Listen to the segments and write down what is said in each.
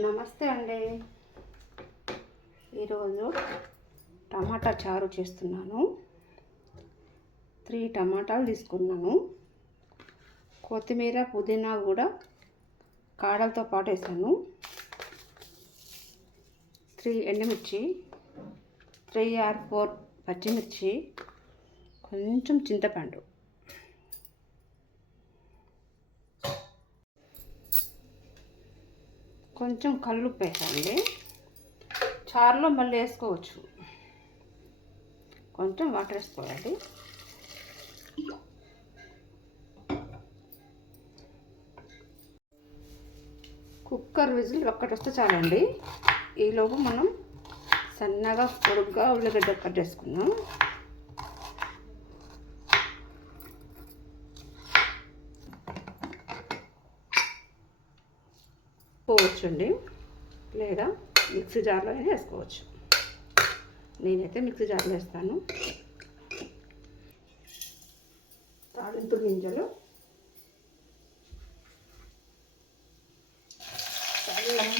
నమస్తే అండి. ఈరోజు టమాటా చారు చేస్తున్నాను. 3 టమాటాలు తీసుకున్నాను. కొత్తిమీర పుదీనా కూడా కాడలతో పాటు వేసాను. 3 ఎండుమిర్చి, 3 or 4 పచ్చిమిర్చి, కొంచెం చింతపండు, కొంచెం కల్లుప్పు వేసండి. చారులో మళ్ళీ వేసుకోవచ్చు. కొంచెం వాటర్ వేసుకోవాలి. కుక్కర్ విజిల్ ఒక్కటి వస్తే చాలండి. ఈలోపు మనం సన్నగా పొడుగ్గా ఉల్లిగడ్డ కట్ చేసుకుందాం. వేసుకోవచ్చండి, లేదా మిక్సీ జార్లో అయినా వేసుకోవచ్చు. నేనైతే మిక్సీ జార్లో వేస్తాను. తాలింపు గింజలు, అల్లం,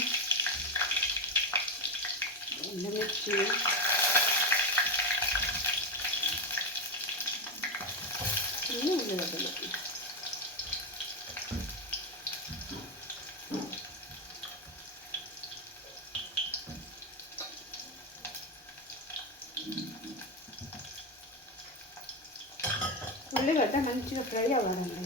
ఎండుమిర్చి, ఉల్లిగడ్డలు, ఉల్లిగడ్డ మంచిగా ఫ్రై అవ్వాలండి.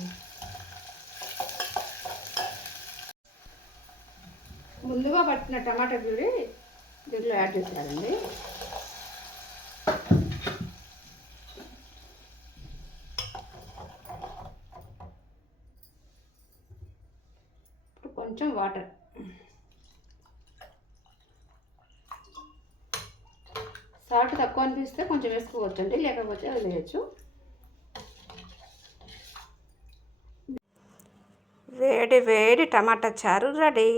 ముందుగా పట్టిన టమాటా ప్యూరీ దీంట్లో యాడ్ చేసేయాలండి. ఇప్పుడు కొంచెం వాటర్, సాల్ట్ తక్కువ అనిపిస్తే కొంచెం వేసుకోవచ్చండి, లేకపోతే వదిలేయచ్చు. వేడి వేడి టమాటా చారు రెడీ.